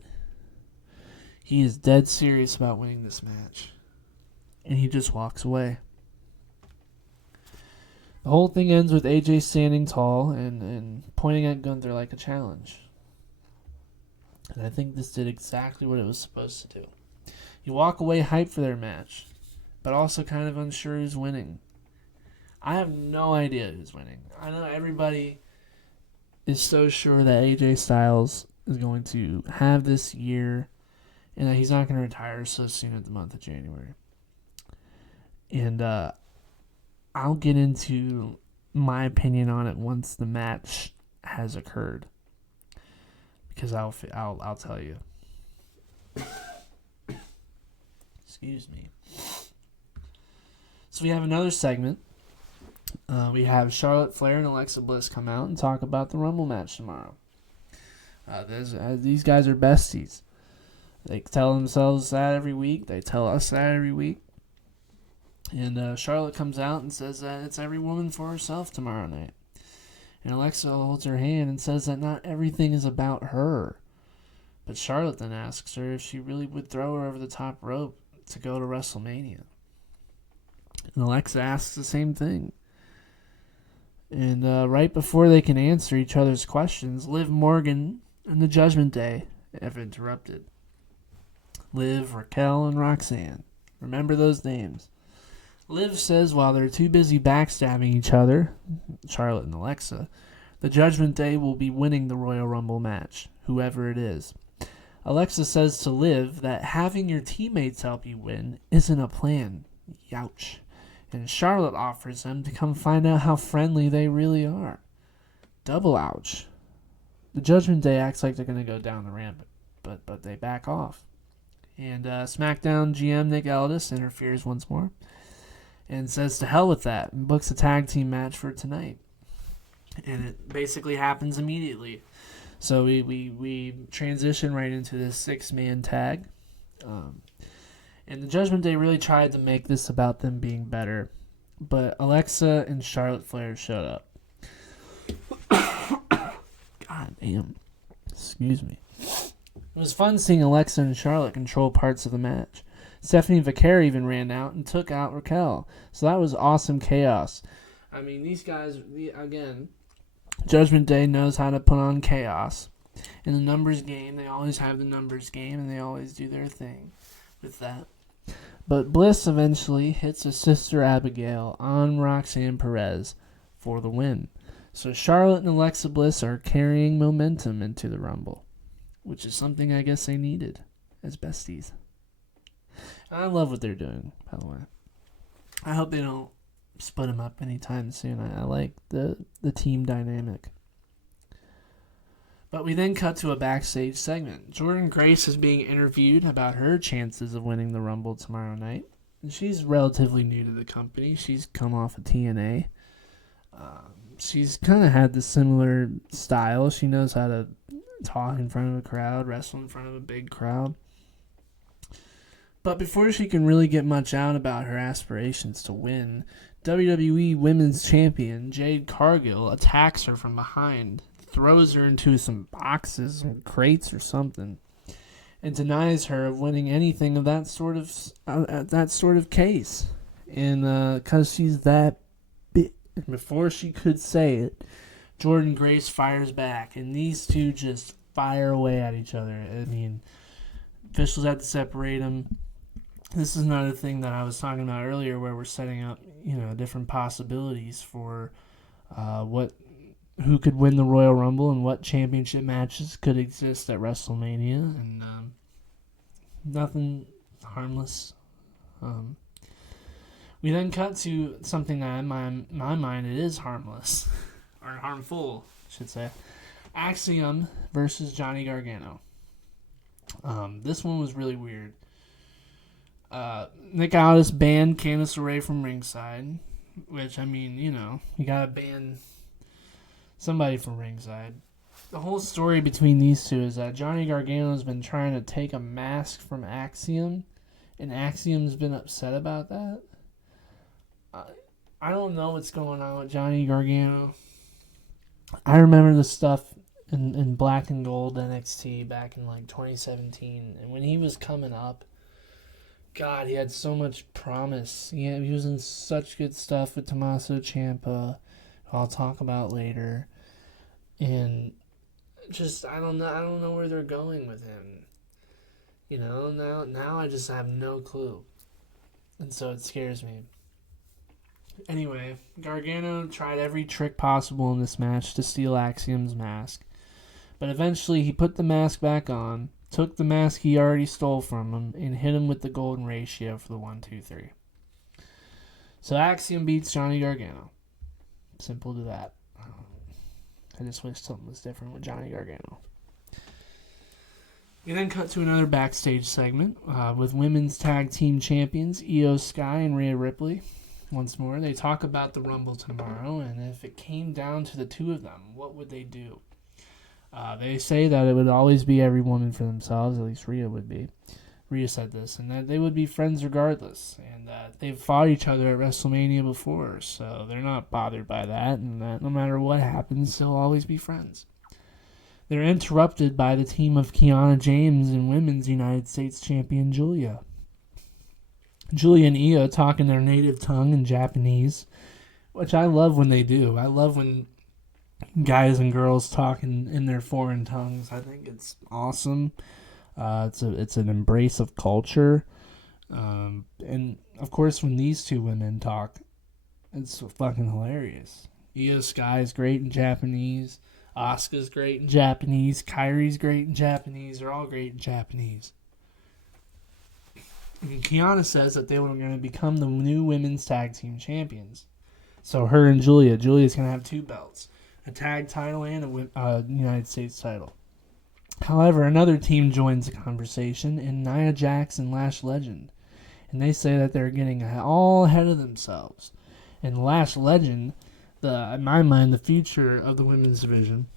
He is dead serious about winning this match. And he just walks away. The whole thing ends with AJ standing tall and pointing at Gunther like a challenge. And I think this did exactly what it was supposed to do. You walk away hyped for their match, but also kind of unsure who's winning. I have no idea who's winning. I know everybody is so sure that AJ Styles is going to have this year and that he's not going to retire so soon at the month of January. And I'll get into my opinion on it once the match has occurred, because I'll tell you. Excuse me. So we have another segment. We have Charlotte Flair and Alexa Bliss come out and talk about the Rumble match tomorrow. These guys are besties. They tell themselves that every week. They tell us that every week. And Charlotte comes out and says that it's every woman for herself tomorrow night. And Alexa holds her hand and says that not everything is about her. But Charlotte then asks her if she really would throw her over the top rope to go to WrestleMania. And Alexa asks the same thing. And right before they can answer each other's questions, Liv Morgan and the Judgment Day have interrupted. Liv, Raquel, and Roxanne. Remember those names. Liv says while they're too busy backstabbing each other, Charlotte and Alexa, the Judgment Day will be winning the Royal Rumble match, whoever it is. Alexa says to Liv that having your teammates help you win isn't a plan. Youch. And Charlotte offers them to come find out how friendly they really are. Double ouch. The Judgment Day acts like they're going to go down the ramp, but they back off. And SmackDown GM Nick Aldis interferes once more and says to hell with that and books a tag team match for tonight. And it basically happens immediately. So we transition right into this 6-man tag. And the Judgment Day really tried to make this about them being better. But Alexa and Charlotte Flair showed up. God damn. Excuse me. It was fun seeing Alexa and Charlotte control parts of the match. Stephanie Vaquer even ran out and took out Raquel. So that was awesome chaos. I mean, these guys, again, Judgment Day knows how to put on chaos. In the numbers game, they always have the numbers game, and they always do their thing with that. But Bliss eventually hits his sister Abigail on Roxanne Perez for the win. So Charlotte and Alexa Bliss are carrying momentum into the Rumble, which is something I guess they needed as besties. And I love what they're doing, by the way. I hope they don't split them up anytime soon. I like the team dynamic. But we then cut to a backstage segment. Jordynne Grace is being interviewed about her chances of winning the Rumble tomorrow night. And she's relatively new to the company. She's come off of TNA. She's kind of had the similar style. She knows how to talk in front of a crowd, wrestle in front of a big crowd. But before she can really get much out about her aspirations to win, WWE Women's Champion Jade Cargill attacks her from behind, throws her into some boxes or crates or something, and denies her of winning anything of that sort of case. And because she's that big, before she could say it, Jordynne Grace fires back, and these two just fire away at each other. I mean, officials had to separate them. This is another thing that I was talking about earlier, where we're setting up, different possibilities for who could win the Royal Rumble and what championship matches could exist at WrestleMania, and nothing harmless. We then cut to something that in my mind it is harmless, or harmful, I should say. Axiom versus Johnny Gargano. This one was really weird. Nick Aldis banned Candice LeRae from ringside, which, I mean, you gotta ban somebody from ringside. The whole story between these two is that Johnny Gargano's been trying to take a mask from Axiom, and Axiom's been upset about that. I don't know what's going on with Johnny Gargano. I remember the stuff in Black and Gold NXT back in 2017, and when he was coming up, God, he had so much promise. He was in such good stuff with Tommaso Ciampa, who I'll talk about later. And just, I don't know where they're going with him. Now I just have no clue. And so it scares me. Anyway, Gargano tried every trick possible in this match to steal Axiom's mask. But eventually he put the mask back on, took the mask he already stole from him, and hit him with the golden ratio for the 1-2-3. So Axiom beats Johnny Gargano. Simple to that. I just wish something was different with Johnny Gargano. We then cut to another backstage segment with women's tag team champions Io Sky and Rhea Ripley. Once more, they talk about the Rumble tomorrow, and if it came down to the two of them, what would they do? They say that it would always be every woman for themselves, at least Rhea would be. Rhea said this, and that they would be friends regardless, and that they've fought each other at WrestleMania before, so they're not bothered by that, and that no matter what happens, they'll always be friends. They're interrupted by the team of Kiana James and Women's United States Champion Julia. Julia and Io talk in their native tongue in Japanese, which I love when they do. I love when guys and girls talk in their foreign tongues. I think it's awesome. It's an embrace of culture. And, of course, when these two women talk, it's fucking hilarious. Io Sky is great in Japanese. Asuka's great in Japanese. Kairi's great in Japanese. They're all great in Japanese. And Kiana says that they were going to become the new women's tag team champions. So her and Julia's going to have 2 belts. A tag title and a United States title. However, another team joins the conversation in Nia Jax and Lash Legend. And they say that they're getting all ahead of themselves. And Lash Legend, in my mind, the future of the women's division,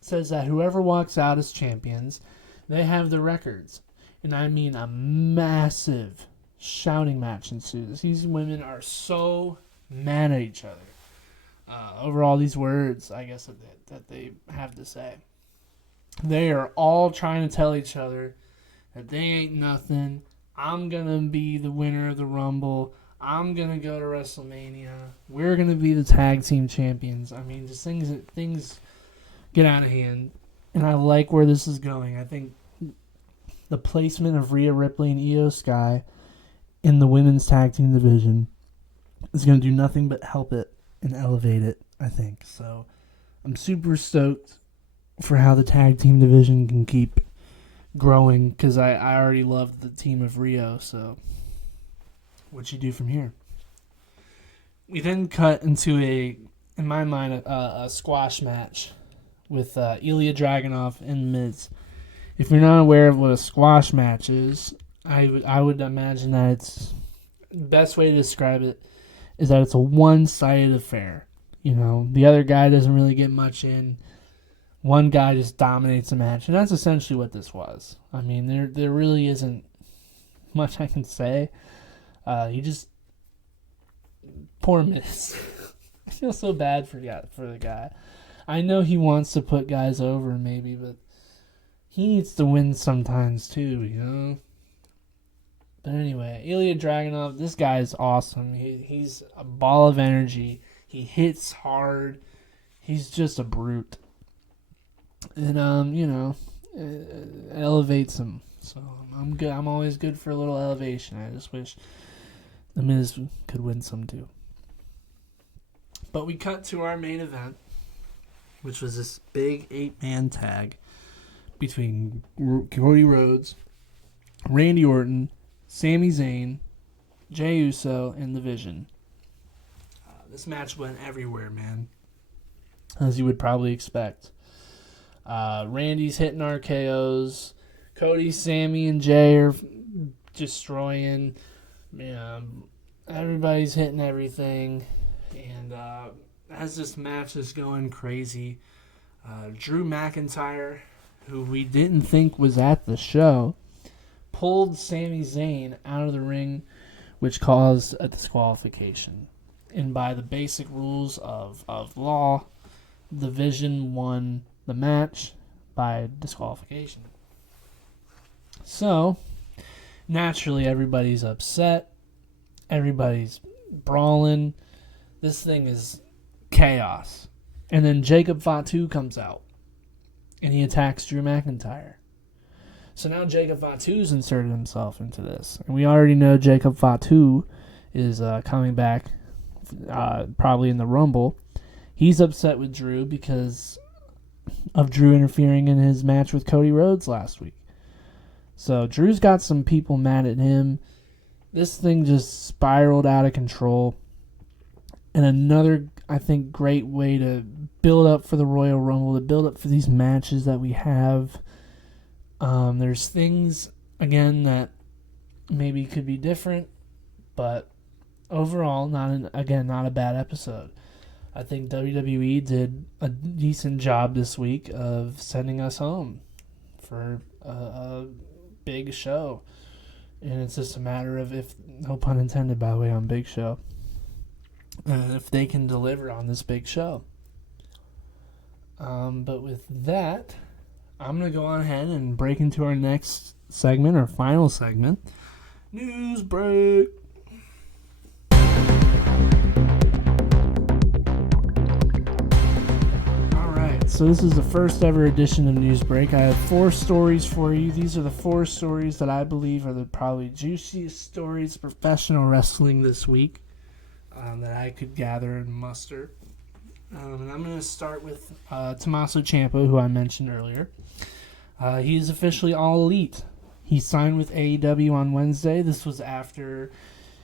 says that whoever walks out as champions, they have the records. And I mean a massive shouting match ensues. These women are so mad at each other over all these words, I guess, that they have to say. They are all trying to tell each other that they ain't nothing. I'm going to be the winner of the Rumble. I'm going to go to WrestleMania. We're going to be the tag team champions. I mean, just things get out of hand. And I like where this is going. I think the placement of Rhea Ripley and Io Sky in the women's tag team division is going to do nothing but help it and elevate it, I think. So I'm super stoked for how the tag team division can keep growing, because I already love the team of Rio, so what you do from here. We then cut into in my mind, a squash match with Ilya Dragunov and Miz. If you're not aware of what a squash match is, I would imagine that it's the best way to describe it is that it's a one-sided affair. You know, the other guy doesn't really get much in. One guy just dominates the match, and that's essentially what this was. I mean, there really isn't much I can say. Poor Miz. I feel so bad for the guy. I know he wants to put guys over, maybe, but he needs to win sometimes too, you know? But anyway, Ilya Dragunov, this guy is awesome. He's a ball of energy. He hits hard. He's just a brute. And, it elevates him. So I'm good. I'm always good for a little elevation. I just wish the Miz could win some too. But we cut to our main event, which was this big 8-man tag between Cody Rhodes, Randy Orton, Sami Zayn, Jey Uso, and The Vision. This match went everywhere, man, as you would probably expect. Randy's hitting RKOs. Cody, Sami, and Jey are destroying. Everybody's hitting everything. And as this match is going crazy, Drew McIntyre, who we didn't think was at the show, pulled Sami Zayn out of the ring, which caused a disqualification. And by the basic rules of law, The Vision won the match by disqualification. So, naturally, everybody's upset. Everybody's brawling. This thing is chaos. And then Jacob Fatu comes out, and he attacks Drew McIntyre. So now Jacob Fatu's inserted himself into this. And we already know Jacob Fatu is coming back probably in the Rumble. He's upset with Drew because of Drew interfering in his match with Cody Rhodes last week. So Drew's got some people mad at him. This thing just spiraled out of control. And another, I think, great way to build up for the Royal Rumble, to build up for these matches that we have. There's things, again, that maybe could be different, but overall, not a bad episode. I think WWE did a decent job this week of sending us home for a big show. And it's just a matter of if, no pun intended, by the way, on Big Show, if they can deliver on this big show. But with that, I'm going to go on ahead and break into our next segment, our final segment. News break. Alright, so this is the first ever edition of News Break. I have 4 stories for you. These are the 4 stories that I believe are the probably juiciest stories of professional wrestling this week that I could gather and muster. And I'm going to start with Tommaso Ciampa, who I mentioned earlier. He is officially All Elite. He signed with AEW on Wednesday. This was after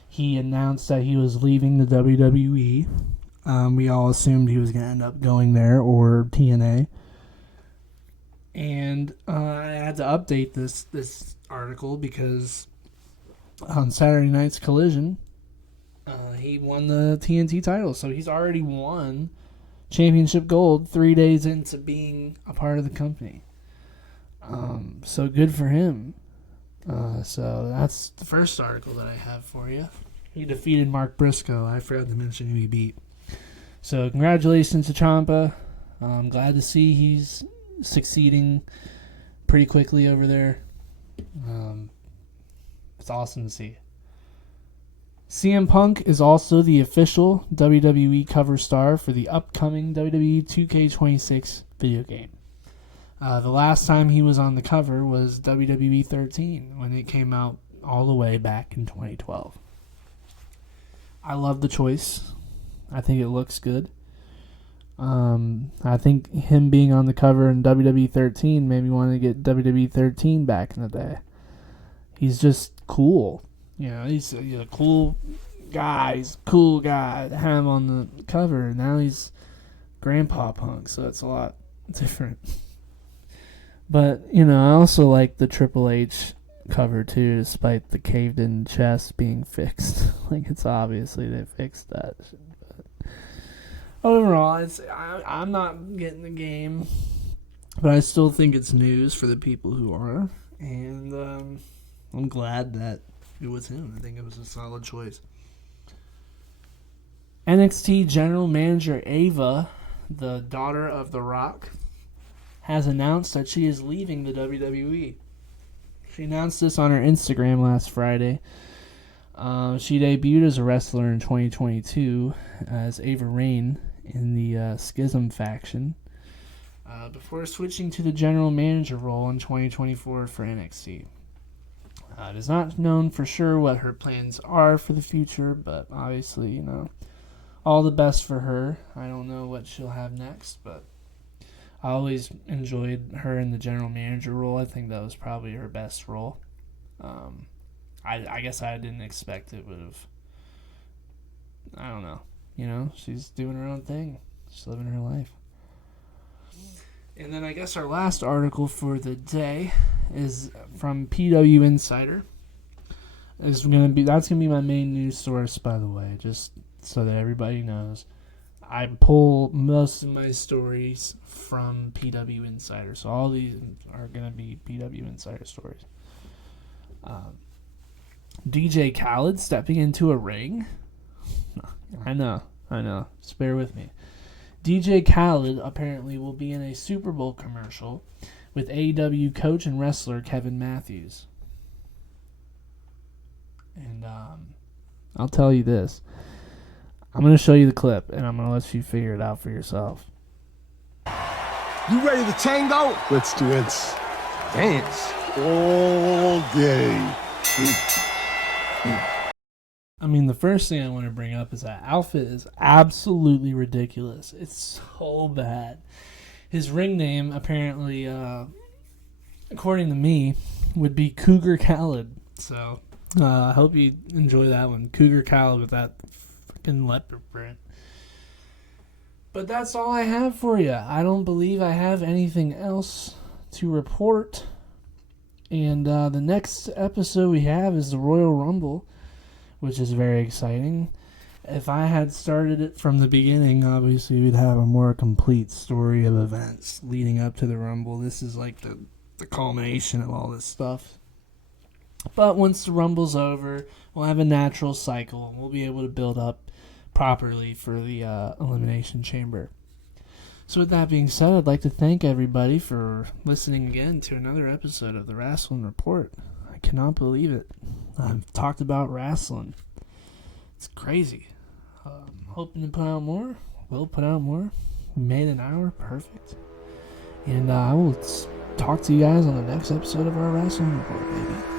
he announced that he was leaving the WWE. We all assumed he was going to end up going there or TNA. And I had to update this article because on Saturday night's Collision, he won the TNT title. So he's already won Championship Gold 3 days into being a part of the company. So good for him. So that's the first article that I have for you. He defeated Mark Briscoe. I forgot to mention who he beat. So congratulations to Ciampa. I'm glad to see he's succeeding pretty quickly over there. It's awesome to see. CM Punk is also the official WWE cover star for the upcoming WWE 2K26 video game. The last time he was on the cover was WWE 13 when it came out all the way back in 2012. I love the choice. I think it looks good. I think him being on the cover in WWE 13 made me want to get WWE 13 back in the day. He's just cool. You know, he's a cool guy. He's a cool guy to have on the cover. Now he's Grandpa Punk, so it's a lot different. But, you know, I also like the Triple H cover, too, despite the caved-in chest being fixed. Like, it's obviously they fixed that. But overall, I'm not getting the game, but I still think it's news for the people who are. And I'm glad that it was him. I think it was a solid choice. NXT General Manager Ava, the daughter of The Rock, has announced that she is leaving the WWE. She announced this on her Instagram last Friday. She debuted as a wrestler in 2022 as Ava Rain in the Schism faction before switching to the general manager role in 2024 for NXT. It is not known for sure what her plans are for the future, but obviously, you know, all the best for her. I don't know what she'll have next, but I always enjoyed her in the general manager role. I think that was probably her best role. I guess I didn't expect it would have. I don't know. You know, she's doing her own thing. She's living her life. And then I guess our last article for the day is from PW Insider. That's gonna be my main news source, by the way, just so that everybody knows. I pull most of my stories from PW Insider, so all these are gonna be PW Insider stories. DJ Khaled stepping into a ring. I know. Just bear with me. DJ Khaled apparently will be in a Super Bowl commercial with AEW coach and wrestler Kevin Matthews. And I'll tell you this. I'm going to show you the clip, and I'm going to let you figure it out for yourself. You ready to tango? Let's dance. Dance all day. I mean, the first thing I want to bring up is that outfit is absolutely ridiculous. It's so bad. His ring name, apparently, according to me, would be Cougar Khaled. So, I hope you enjoy that one. Cougar Khaled with that fucking leopard print. But that's all I have for you. I don't believe I have anything else to report. And the next episode we have is the Royal Rumble, which is very exciting. If I had started it from the beginning, obviously we'd have a more complete story of events leading up to the Rumble. This is like the culmination of all this stuff. But once the Rumble's over, we'll have a natural cycle. We'll be able to build up properly for the Elimination Chamber. So with that being said, I'd like to thank everybody for listening again to another episode of the Rasslin Report. I cannot believe it. I've talked about wrestling. It's crazy. Hoping to put out more. We'll put out more. We made an hour. Perfect. And I will talk to you guys on the next episode of our Rasslin Report, baby.